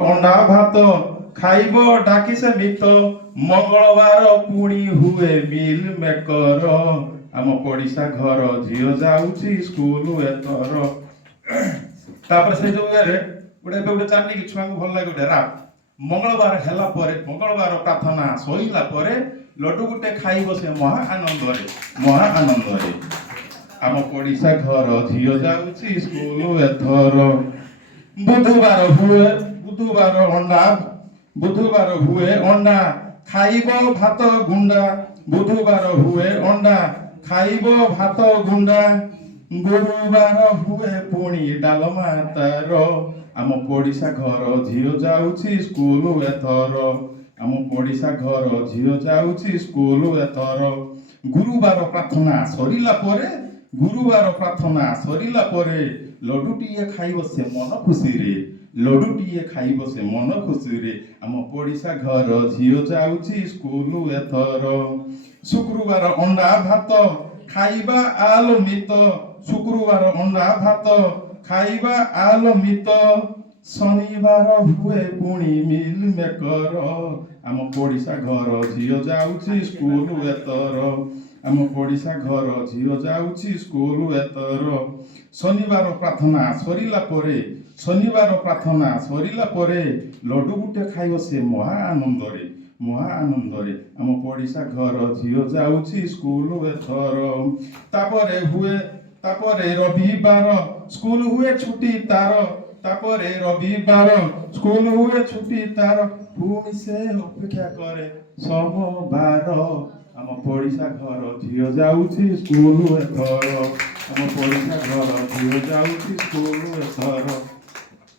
ଅଣ୍ଡା ଭାତ ଖାଇବ ଡାକି ସେ ମିତ ମଙ୍ଗଳବାର ପୁଣି ହୁଏ ମିଲ୍ ମେକର ଆମ ପଡ଼ିଶା ଘର ଝିଅ ଯାଉଛି ସ୍କୁଲ ଏଥର। ତାପରେ ସେ ଯୋଉ ଇଏରେ ଗୋଟେ ଚାଲିକି ଛୁଆଙ୍କୁ ଭଲ ଲାଗେ ଗୋଟେ ରାପ। ମଙ୍ଗଳବାର ହେଲା ପରେ ମଙ୍ଗଳବାର ପ୍ରାର୍ଥନା ସଇଲା ପରେ ଲଡୁ ଗୋଟେ ଖାଇବ ସେ ମହା ଆନନ୍ଦରେ ଆମ ପଡ଼ିଶା ଘର ଝିଅ ଯାଉଛି ସ୍କୁଲ ଏଥର। ବୁଧବାର ହୁଏ ଅଣ୍ଡା ଖାଇବ ଭାତ ଗୁଣ୍ଡା। ବୁଧବାର ହୁଏ ଅଣ୍ଡା ଖାଇବ ଭାତ ଗୁଣ୍ଡା। ଗୁରୁବାର ହୁଏ ପୁଣି ଡାଲମା ତାର ଆମ ପଡ଼ିଶା ଘର ଝିଅ ଯାଉଛି ସ୍କୁଲ ଏଥର। ଆମ ପଡ଼ିଶା ଘର ଝିଅ ଯାଉଛି ସ୍କୁଲ ଏଥର। ଗୁରୁବାର ପ୍ରାର୍ଥନା ସରିଲା ପରେ ଲଡୁଟିଏ ଖାଇବ ସେ ମନ ଖୁସିରେ ଆମ ପଡ଼ିଶା ଘର ଝିଅ ଯାଉଛି ସ୍କୁଲ ଏଥର। ଶୁକ୍ରବାର ଅଣ୍ଡା ଭାତ ଖାଇବା ଆଲମିତ। ଶନିବାର ହୁଏ ପୁଣି ମିଲ୍ ମେକର ଆମ ପଡ଼ିଶା ଘର ଝିଅ ଯାଉଛି ସ୍କୁଲ ଏଥର। ଆମ ପଡ଼ିଶା ଘର ଝିଅ ଯାଉଛି ସ୍କୁଲ ଏଥର। ଶନିବାର ପ୍ରାର୍ଥନା ସରିଲା ପରେ ଲଡୁ ଗୋଟେ ଖାଇବ ସେ ମହା ଆନନ୍ଦରେ ଆମ ପଡ଼ିଶା ଘର ଝିଅ ଯାଉଛି ସ୍କୁଲ ଏଥର। ତାପରେ ରବିବାର ସ୍କୁଲ ହୁଏ ଛୁଟି ତାର ପୁଣି ସେ ଅପେକ୍ଷା କରେ ସୋମବାର ଆମ ପଡ଼ିଶା ଘର ଝିଅ ଯାଉଛି ସ୍କୁଲ ଏଥର। ଆମ ପଡ଼ିଶା ଘର ଝିଅ ଯାଉଛି ସ୍କୁଲ ଏଥର।